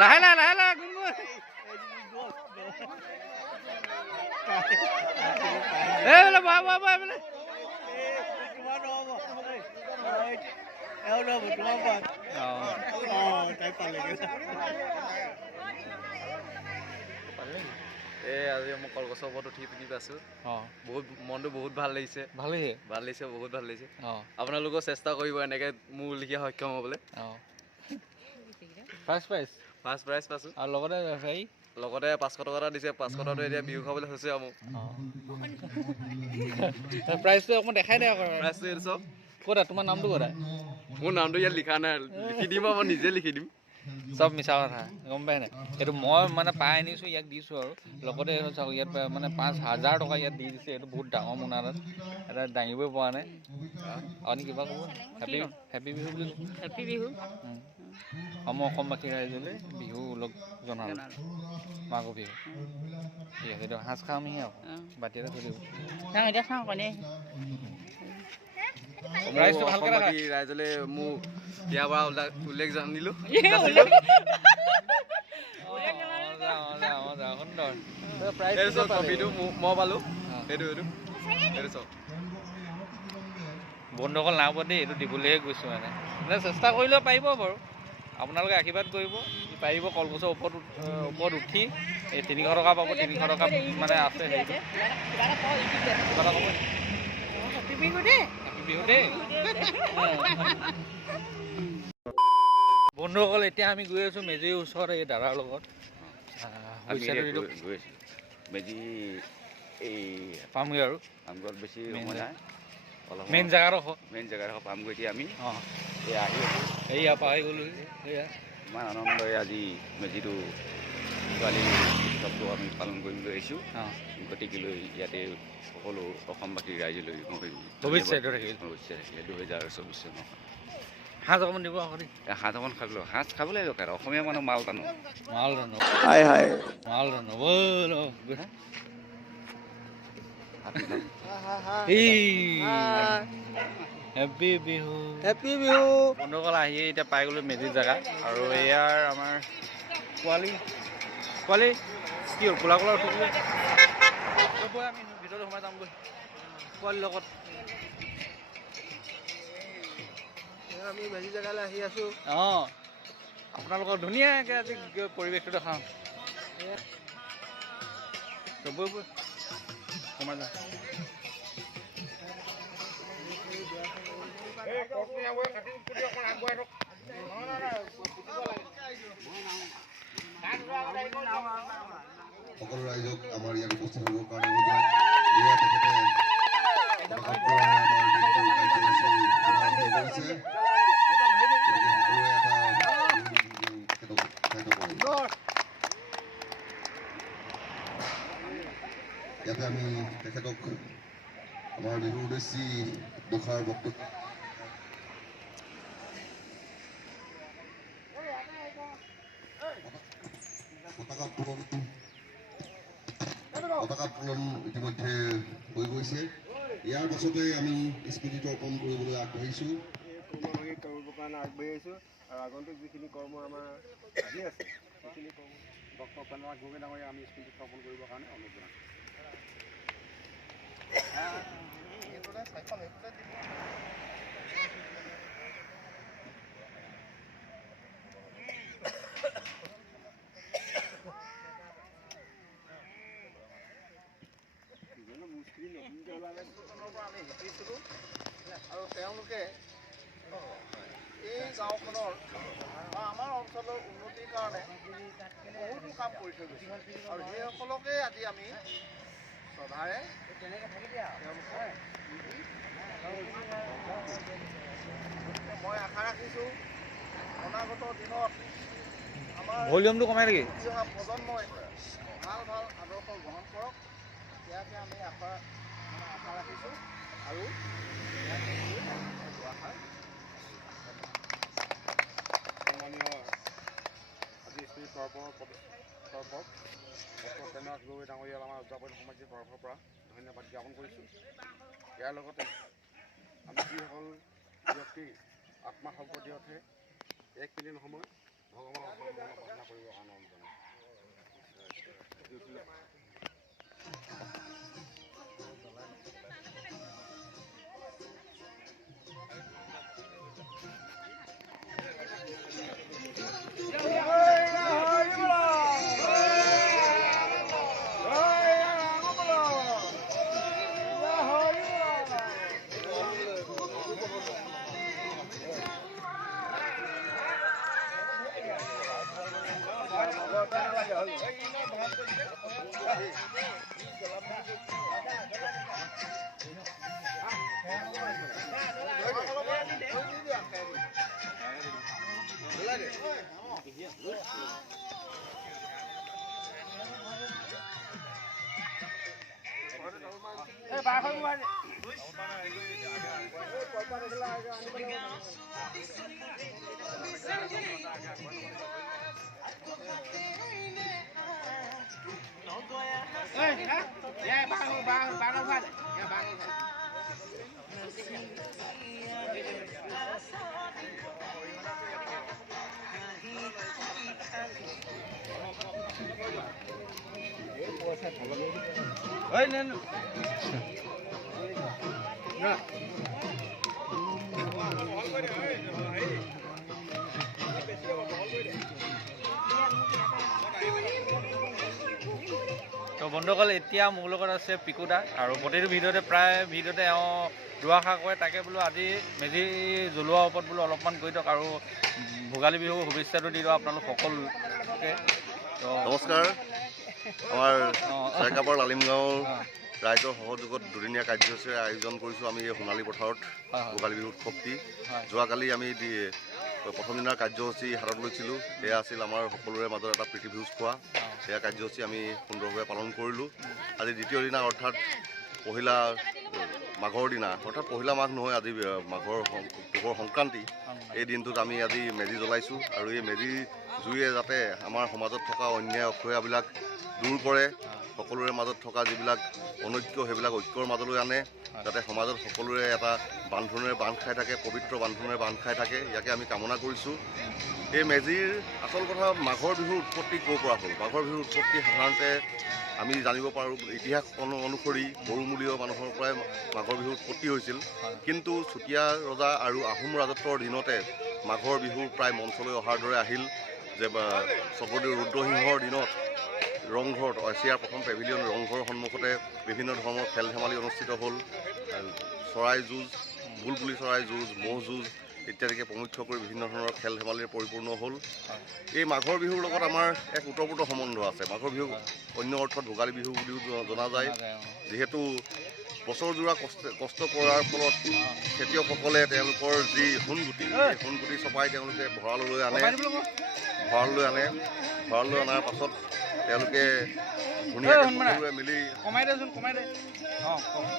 লাহে লাহে লাহে লাহে গুণগুণ এই বোলে বহা বহা বহা বোলে আজি মই কলগছৰ ওপৰত উঠি পিনি পাইছোঁ বহুত মনটো বহুত ভাল লাগিছে ভাল লাগিছে বহুত ভাল লাগিছে আপোনালোকেও চেষ্টা কৰিব এনেকৈ মোৰ লিখীয়া সক্ষম হ'বলৈ ফাৰ্ষ্ট প্ৰাইজ পাইছোঁ আৰু লগতে 500 টকা এটা দিছে 500 টকাটো এতিয়া বিহু খাবলৈ হৈছে আৰু মোক প্ৰাইজটো অকণমান দেখাই দে আকৌ প্ৰাইজটো এইটো চাওক ক'তা তোমাৰ নামটো ক'তা মোৰ নামটো ইয়াত লিখা নাই লিখি দিম মই নিজে লিখি দিম চব মিছা কথা গম পাই নাই এইটো মই মানে পাই আনিছোঁ ইয়াক দিছোঁ আৰু লগতে চাওক ইয়াত মানে 5,000 টকা ইয়াত দি দিছে এইটো বহুত ডাঙৰ মোনা এটাত এটা দাঙিবই পৰা নাই আপুনি কিবা ক'ব হেপী বিহু বুলি হেপী বিহু অসমবাসী ৰাইজলৈ বিহু লগ জনালোঁ মাঘ বিহু ঠিক আছে এইটো সাজ খাম আহি আকৌ বাতি এটা থৈ দিব এতিয়া চাওঁ কণী ৰাইজলৈ মোক ইয়াৰ পৰা উল্লেখ জানিলোঁ মই পালোঁ এইটো চাওক বন্ধুসকল নাই পোৱা দেই এইটো দিবলৈহে গৈছোঁ মানে চেষ্টা কৰিলেও পাৰিব বাৰু আপোনালোকে আশীৰ্বাদ কৰিব পাৰিব কলগছৰ ওপৰত উঠি এই 300 টকা পাব 300 টকা মানে আছে হেৰিটো বন্ধুসকল এতিয়া আমি গৈ আছোঁ মেজিৰ ওচৰত এই দাদাৰ লগত মেজি এই পামগৈ আৰু বেছি সময় নাই মেইন জেগাডোখৰ পামগৈ এতিয়া আমি এইয়া পাই গ'লোঁ ইমান আনন্দৰে আজি মেজিটো ছোৱালী উৎসৱটো আমি পালন কৰিবলৈ আহিছোঁ গতিকেলৈ ইয়াতে সকলো অসমবাসী ৰাইজলৈ শুভেচ্ছা 2024 চনৰ সাজ অকণমান দিব আকৌ সাজ অকণ খাবলৈ সাজ খাব লাগিব কাৰণ অসমীয়া মানুহ মাল টানো হেপী বিহু বন্ধুসকল আহি এতিয়া পাই গ'লোঁ মেজিৰ জেগা আৰু এয়াৰ আমাৰ পোৱালি কি হ'ল কোলা উঠিবলৈ আমি ভিতৰলৈ সোমাই যামগৈ পোৱালিৰ লগত আমি মেজি জেগালৈ আহি আছোঁ আপোনালোকৰ ধুনীয়াকৈ আজি পৰিৱেশটো দেখাওঁ সোমাই যাওঁ সকলো ৰাইজক আমাৰ ইয়াত উপস্থিত হ'বৰ কাৰণে ইয়াতে আমি তেখেতক আমাৰ বিহুৰ উদ্দেশ্যি দুষাৰ বক্তব্য পতাকা উত্তোলন ইতিমধ্যে হৈ গৈছে ইয়াৰ পাছতে আমি স্মৃতি তৰ্পণ কৰিবলৈ আগবাঢ়িছোঁ কৰিবৰ কাৰণে আগবাঢ়িছোঁ আৰু আগন্তুক যিখিনি কৰ্ম আমাৰ আহি আছে সেইখিনি কৰ্ম ডক্টৰ প্ৰেমনাথ গগৈ ডাঙৰীয়া আমি স্মৃতি তৰ্পণ কৰিবৰ কাৰণে অনুৰোধ জনাইছোঁ আমি শিকিছিলোঁ আৰু তেওঁলোকে এই গাঁওখনৰ বা আমাৰ অঞ্চলৰ উন্নতিৰ কাৰণে বহুতো কাম কৰি থৈ গৈছে আৰু সেইসকলকে আজি আমি শ্ৰদ্ধাৰে মই আশা ৰাখিছোঁ অনাগত দিনত আমাৰ ভলিউমটো কমাই নেকি অহা প্ৰজন্মই ভাল আদৰ্শ গ্ৰহণ কৰক ইয়াকে আমি আশা ৰাখিছোঁ আৰু সন্মানীয় আজি স্মৃতি তৰ্পণৰ ডক্টৰ প্ৰেমনাথ গগৈ ডাঙৰীয়াল আমাৰ উদযাপন সমাজৰ তৰফৰ পৰা ধন্যবাদ জ্ঞাপন কৰিছোঁ ইয়াৰ লগতে আমি যিসকল ব্যক্তি আত্মা সম্পত্তি অৰ্থে 1 মিনিট সময় ভগৱানৰ প্ৰাৰ্থনা কৰিব তো বন্ধুসকল এতিয়া মোৰ লগত আছে পিকুদা আৰু প্ৰতিটো ভিডিঅ'তে দুআষাৰ কৰে তাকে বোলো আজি মেজি জ্বলোৱাৰ ওপৰত বোলো অলপমান কৈ দিয়ক আৰু ভোগালী বিহুৰ শুভেচ্ছাটো দি দিয়ক আপোনালোক সকলোকে। নমস্কাৰ। আমাৰ চাইকাপাৰ লালিমগাঁৱৰ ৰাইজৰ সহযোগত দুদিনীয়া কাৰ্যসূচীৰ আয়োজন কৰিছোঁ আমি এই সোণালী পথাৰত ভোগালী বিহু উৎসৱটি। যোৱাকালি আমি প্ৰথম দিনাৰ কাৰ্যসূচী হাতত লৈছিলোঁ। সেয়া আছিল আমাৰ সকলোৰে মাজত এটা প্ৰীতিভোজ খোৱা। সেয়া কাৰ্যসূচী আমি সুন্দৰভাৱে পালন কৰিলোঁ। আজি দ্বিতীয় দিনা অৰ্থাৎ পহিলা মাঘৰ দিনা, অৰ্থাৎ পহিলা মাঘ নহয়, আজি মাঘৰ পোহৰ সংক্ৰান্তি। এই দিনটোত আমি আজি মেজি জ্বলাইছোঁ আৰু এই মেজি জুয়ে যাতে আমাৰ সমাজত থকা অন্যায় অক্ষয়াবিলাক দূৰ কৰে, সকলোৰে মাজত থকা যিবিলাক অনৈক্য সেইবিলাক ঐক্যৰ মাজলৈ আনে, যাতে সমাজত সকলোৰে এটা বান্ধোনেৰে বান্ধ খাই থাকে, পবিত্ৰ বান্ধোনেৰে বান্ধ খাই থাকে, ইয়াকে আমি কামনা কৰিছোঁ। এই মেজিৰ আচল কথা মাঘৰ বিহুৰ উৎপত্তি ক'ৰ পৰা হ'ল? মাঘৰ বিহুৰ উৎপত্তি সাধাৰণতে আমি জানিব পাৰোঁ ইতিহাস অনুসৰি বড়োমূলীয় মানুহৰ পৰাই মাঘৰ বিহুৰ উৎপত্তি হৈছিল। কিন্তু চুতীয়া ৰজা আৰু আহোম ৰাজত্বৰ দিনতে মাঘৰ বিহু প্ৰায় মঞ্চলৈ অহাৰ দৰে আহিল যে স্বৰ্গদেউ ৰুদ্ৰসিংহৰ দিনত ৰংঘৰত, এছিয়াৰ প্ৰথম পেভিলিয়ন ৰংঘৰৰ সন্মুখতে বিভিন্ন ধৰণৰ খেল ধেমালি অনুষ্ঠিত হ'ল। চৰাই যুঁজ, বুলবুলি চৰাই যুঁজ, ম'হ যুঁজ ইত্যাদিকে প্ৰমুখ্য কৰি বিভিন্ন ধৰণৰ খেল ধেমালিৰে পৰিপূৰ্ণ হ'ল। এই মাঘৰ বিহুৰ লগত আমাৰ এক ওতঃপ্ৰোত সম্বন্ধ আছে। মাঘৰ বিহুক অন্য অৰ্থত ভোগালী বিহু বুলিও জনা যায়, যিহেতু বছৰজোৰা কষ্ট কৰাৰ ফলত খেতিয়কসকলে তেওঁলোকৰ যি সোণগুটি, সেই সোণগুটি চপাই তেওঁলোকে ভঁৰাললৈ আনে। ভঁৰাললৈ অনাৰ পাছত তেওঁলোকে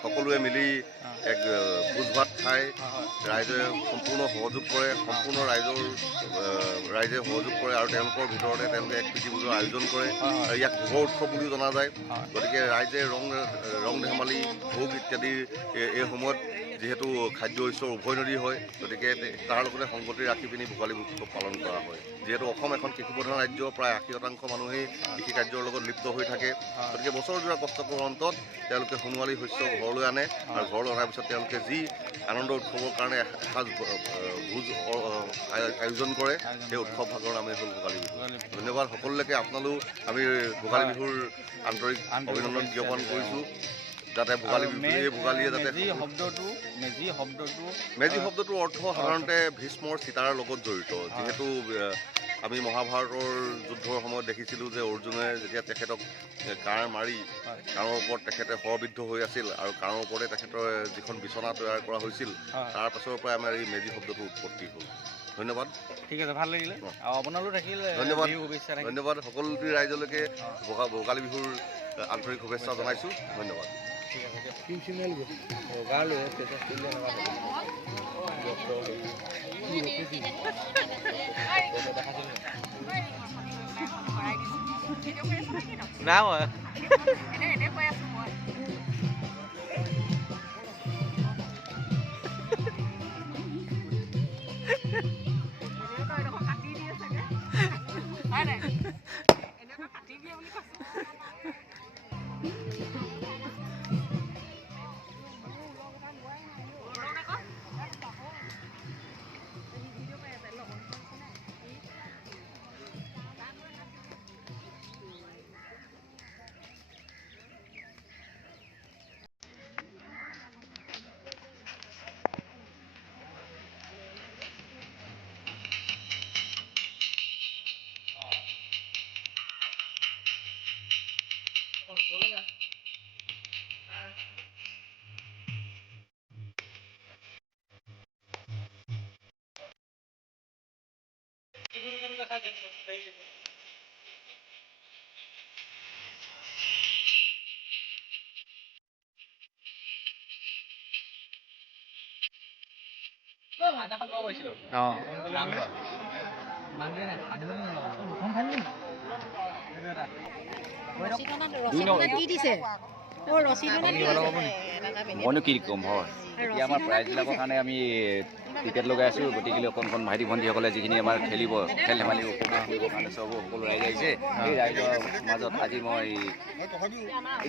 সকলোৱে মিলি এক ভোজ ভাত খাই ৰাইজে সম্পূৰ্ণ সহযোগ কৰে, ৰাইজে সহযোগ কৰে আৰু তেওঁলোকৰ ভিতৰতে তেওঁলোকে এক প্ৰীতিভোজৰ আয়োজন কৰে আৰু ইয়াক ভোগৰ উৎসৱ বুলিও জনা যায়। গতিকে ৰাইজে ৰং ধেমালি ভোগ ইত্যাদিৰ এই সময়ত যিহেতু খাদ্য শস্যৰ উভৈনদী হয়, গতিকে তাৰ লগতে সংগতি ৰাখি পিনি ভোগালী উৎসৱ পালন কৰা হয়। যিহেতু অসম এখন কৃষিপ্ৰধান ৰাজ্য, প্ৰায় 80% মানুহেই কৃষি কাৰ্যৰ লগত লিপ্ত হৈ থাকে। গতিকে বছৰজোৰা কষ্ট কৰাৰ অন্তত তেওঁলোকে সোণোৱালী শস্য ঘৰলৈ আনে আৰু ঘৰলৈ অনাৰ পিছত তেওঁলোকে যি আনন্দ উৎসৱৰ কাৰণে এসাঁজ ভোজ আয়োজন কৰে, সেই উৎসৱ ভাগৰ নামেই হ'ল ভোগালী বিহু। ধন্যবাদ সকলোকে। আপোনালোক আমি ভোগালী বিহুৰ আন্তৰিক অভিনন্দন জ্ঞাপন কৰিছোঁ। যাতে ভোগালীয়ে যাতে মেজি শব্দটোৰ অৰ্থ সাধাৰণতে ভীষ্মৰ চিতাৰ লগত জড়িত। যিহেতু আমি মহাভাৰতৰ যুদ্ধৰ সময়ত দেখিছিলোঁ যে অৰ্জুনে যেতিয়া তেখেতক কাঁড় মাৰি কাঁড়ৰ ওপৰত তেখেতে শৰবিদ্ধ হৈ আছিল আৰু কাঁড়ৰ ওপৰতে তেখেতৰ যিখন বিচনা তৈয়াৰ কৰা হৈছিল, তাৰ পাছৰ পৰাই আমাৰ এই মেজি শব্দটোৰ উৎপত্তি হ'ল। ধন্যবাদ। ঠিক আছে, ভাল লাগিলে। আপোনালোক থাকিল ধন্যবাদ। সকলো ৰাইজলৈকে ভোগালী বিহুৰ আন্তৰিক শুভেচ্ছা জনাইছোঁ। ধন্যবাদ। অঁ মইনো কি ক'ম হয় এতিয়া আমাৰ প্ৰাইজবিলাকৰ কাৰণে আমি টিকেট লগাই আছোঁ গতিকে অকণ ভাইটি ভণ্টিসকলে যিখিনি আমাৰ খেলিব খেল ধেমালি উপভোগ কৰিবৰ কাৰণে সকলো ৰাইজ আহিছে সেই ৰাইজৰ মাজত আজি মই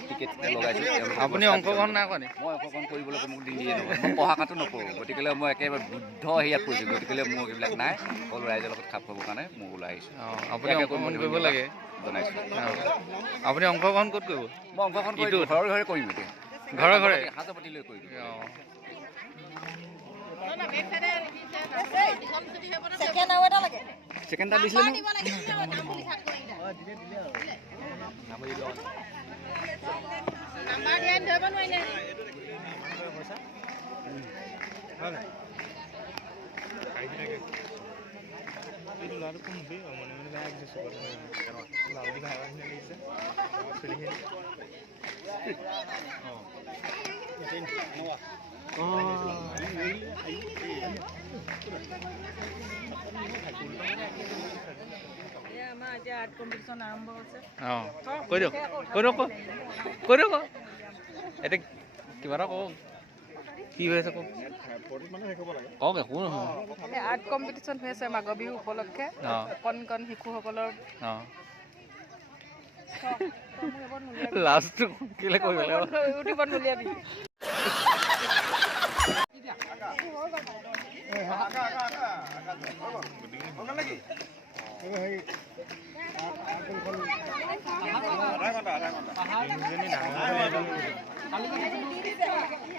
টিকেট লগাইছোঁ। আপুনি অংশগ্ৰহণ নাই কৰা নি? মই অংশগ্ৰহণ কৰিবলৈ মোক দিয়ে নহয়, মই পঢ়া কাটো নকৰোঁ, গতিকে মই একেবাৰে বৃদ্ধ হেৰিয়াত পৰিছোঁ, গতিকে মোৰ এইবিলাক নাই, সকলো ৰাইজৰ লগত খাপ খাবৰ কাৰণে মই ওলাই আহিছোঁ। আপুনি অংশগ্ৰহণ কৰিব লাগে জনাইছোঁ। আপুনি অংশগ্ৰহণ ক'ত কৰিব? মই অংশগ্ৰহণ কৰিছোঁ ঘৰে ঘৰে কৰিম এতিয়া, ঘৰে ঘৰে হাজৰ পাতি লৈ কৰিম। ছেকেণ্ড এটা দিছিলে কৈ দিয়ক এতিয়া কিবা এটা কওক, কি হৈ আছে কওক। কওক একো নহয়। আৰ্ট কম্পিটিশ্যন হৈ আছে মাঘৰ বিহু উপলক্ষে কণ কণ শিশুসকলৰ লাষ্টটো কেলে কৰিব লাগিব? ইউটিউবত নুলিয়াবি।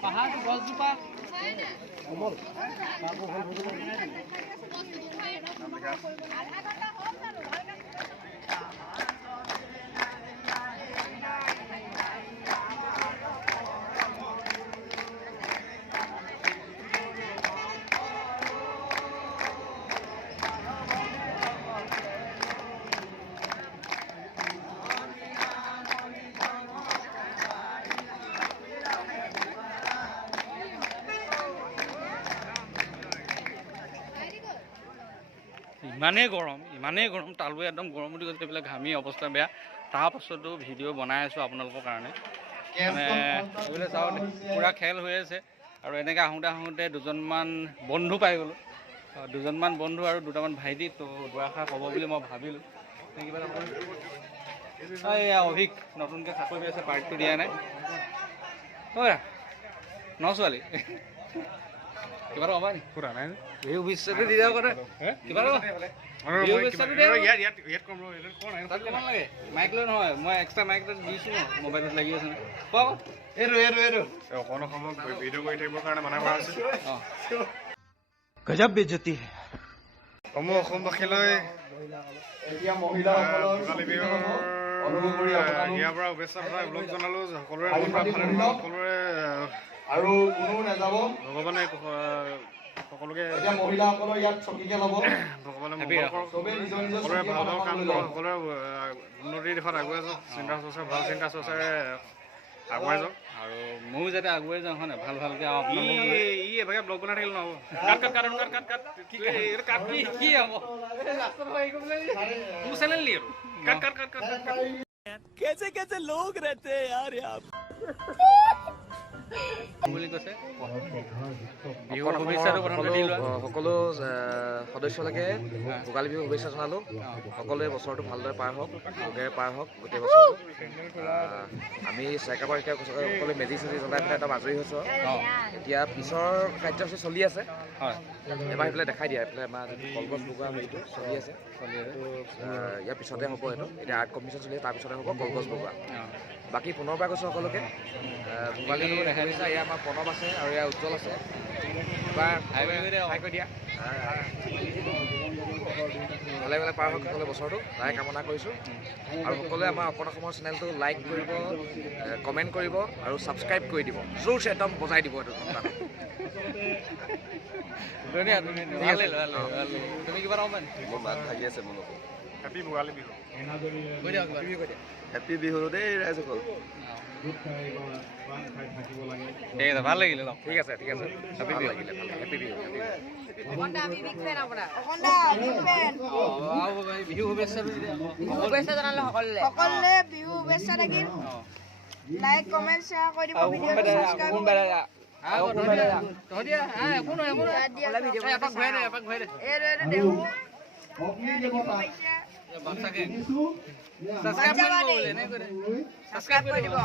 পাহাৰ গছজোপা ইমানেই গৰম তালুৱে একদম গৰম উঠি গৈছে, এইবিলাক ঘামি অৱস্থা বেয়া। তাৰপাছতো ভিডিঅ' বনাই আছোঁ আপোনালোকৰ কাৰণে। মানে এইবিলাক চাওক পূৰা খেল হৈ আছে আৰু এনেকৈ আহোঁতে দুজনমান বন্ধু পাই গ'লোঁ, দুজনমান বন্ধু আৰু দুটামান ভাইটি। তো দুআষাৰ ক'ব বুলি মই ভাবিলোঁ। কিবা এয়া অভিক নতুনকৈ চাকৰি পাই আছে, পাৰ্টিটো দিয়া নাই। হয় ন ছোৱালী কিবা এটা ক'বা নি? সুধা নাই বিহু ভৱিষ্যতে দি যাব কথা কিবা এটা কিমান লাগে? মাইক লৈ নহয়, মই এক্সট্ৰা মাইক এটা দিছোঁ ন, মোবাইলত লাগি আছে ন। কওক অকণ অসমত ভিডিঅ' কৰি থাকিবৰ কাৰণে মানা কৰা হৈছে। গজব বেজতি সমূহ অসমবাসীলৈ ভোগালী বিহুৰ ইয়াৰ পৰা শুভেচ্ছা তথা ওলগ জনালোঁ। সকলোৰে মন ভাৱ ভালে থকা, সকলোৰে আৰু কোনো নাযাব। ভগৱানে সকলোকে মহিলাসকলৰ ইয়াত চকীকে ল'ব। ভগৱানে মংগল কৰক, সকলোৰে ভাল ভাল কাম কৰক, সকলোৰে উন্নতিৰ দিশত আগুৱাই যাওক, চিন্তা চৰ্চা ভাল চিন্তা চৰ্চাৰে আগুৱাই যাওক। আৰু ময়ো যাতে আগুৱাই যাওঁ হয় নাই, ভালকৈ ই এভাগে ব্লগ বনাই থাকিলে নহ'ব। কি হ'ব তোৰ চেনেল নি আৰু कैसे कैसे लोग रहते हैं यार यहाँ বুলি কৈছে। বিহুৰ শুভেচ্ছাটো প্ৰথমতে দি লোৱা। সকলো সদস্যলৈকে ভোগালী বিহু শুভেচ্ছা জনালোঁ। সকলোৱে বছৰটো ভালদৰে পাৰ হওক, ভোগেৰে পাৰ হওক গোটেই বছৰটো। আমি চেকাবৰ এতিয়া সকলোৱে মেজি চেজি জ্বলাই পেলাই একদম আজৰি হৈছোঁ। এতিয়া পিছৰ কাৰ্যসূচী চলি আছে। হয় এবাৰ সেইফালে দেখাই দিয়া, এইফালে আমাৰ কলগছ বগোৱা হেৰিটো চলি আছে। ইয়াৰ পিছতে হ'ব এইটো, এতিয়া আৰ্ট কম্পিটিশ্যন চলি আছে, তাৰপিছতে হ'ব কলগছ বগোৱা। বাকী পুনৰবাৰ কৈছোঁ সকলোকে ভোগালী দেখাই দিছা। এয়া আমাৰ প্ৰণৱ আছে আৰু এয়া উজ্জ্বল আছে। এবাৰ হাই কৰি দিয়া। ভালে ভালে পাৰ হওক সকলোৱে বছৰটো, তাৰে কামনা কৰিছোঁ। আৰু সকলোৱে আমাৰ অকণ অসমৰ চেনেলটো লাইক কৰিব, কমেণ্ট কৰিব আৰু ছাবস্ক্ৰাইব কৰি দিব। জোৰছে একদম বজাই দিব এইটো ঘণ্টা। ধুনীয়া তুমি কিবা এটা ক'বা নি? মোৰ মাত ভাগি আছে মোৰ লগত। হেপী ভোগালী বিহু। হেপী বিহু দেই ৰাইজসকল। ঠিক আছে, ভাল লাগিলে লগ। ঠিক আছে হেপী বিহু লাগিলে হেপী বিহু বিহু শুভেচ্ছা সকলোৱে বিহু শুভেচ্ছা থাকিল। লাইক কমেণ্ট শ্বেয়াৰ কৰি দিব, ভিডিঅ'টো ছাবস্ক্ৰাইব কৰি দিব।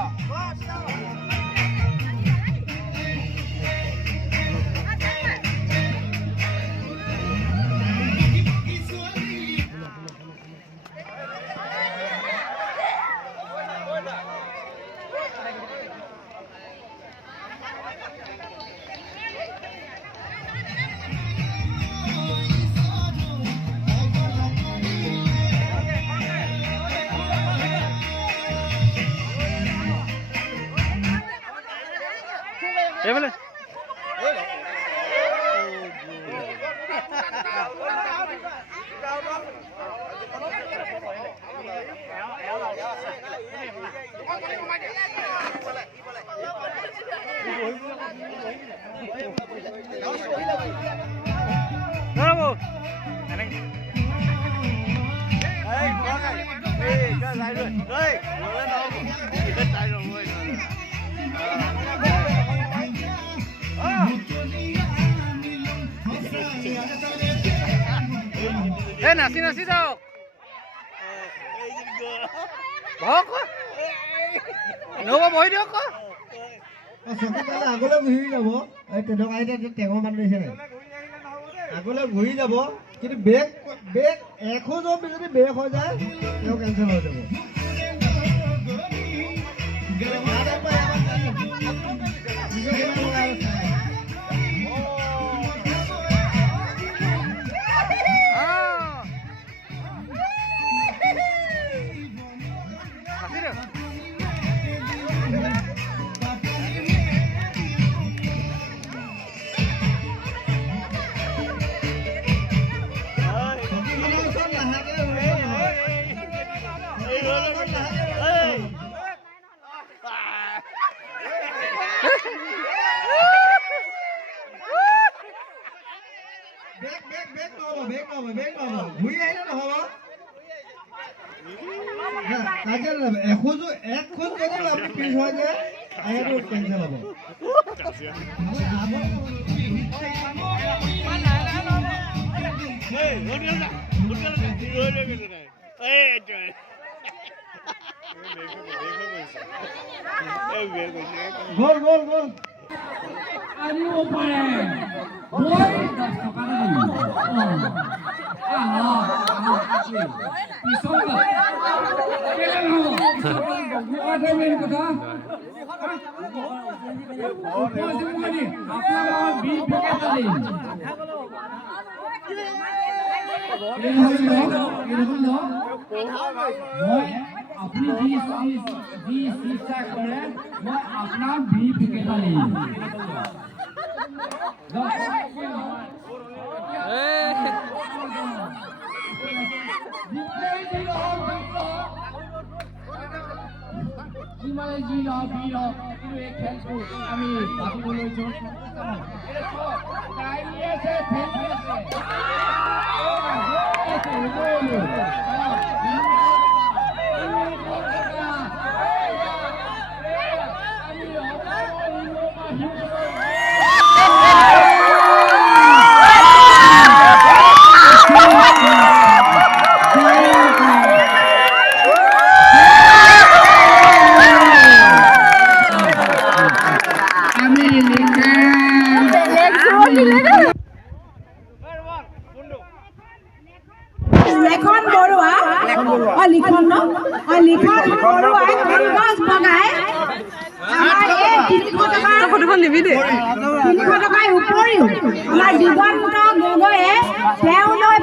এইফালে নাচি নাচি যাওক নহ'ব বহি দিয়ক আগলৈ ঘূৰি যাব তেনেকুৱা এতিয়া টেঙৰ মানুহ নিচিনা আগলৈ ঘূৰি যাব, কিন্তু বেগ এখোজ যদি বেগ হৈ যায় তেওঁ কেঞ্চেল হৈ যাব। ঘূৰি আহিলে নহ'ব, এখোজ যদি আপুনি পিছ হৈ যায় সেইটো কেঞ্চেল হ'ব। গ'ল গ'ল গ'ল আনিব পাৰে আপনি যি চেষ্টা কৰে মই আপনাৰ ভিপিকে পালি যিমানে যি নহওক ভিৰ হওক কিন্তু এই খেলটো আমি পাতিবলৈ উপৰিও আমাৰ দিগন্ত গগৈয়ে তেওঁলৈ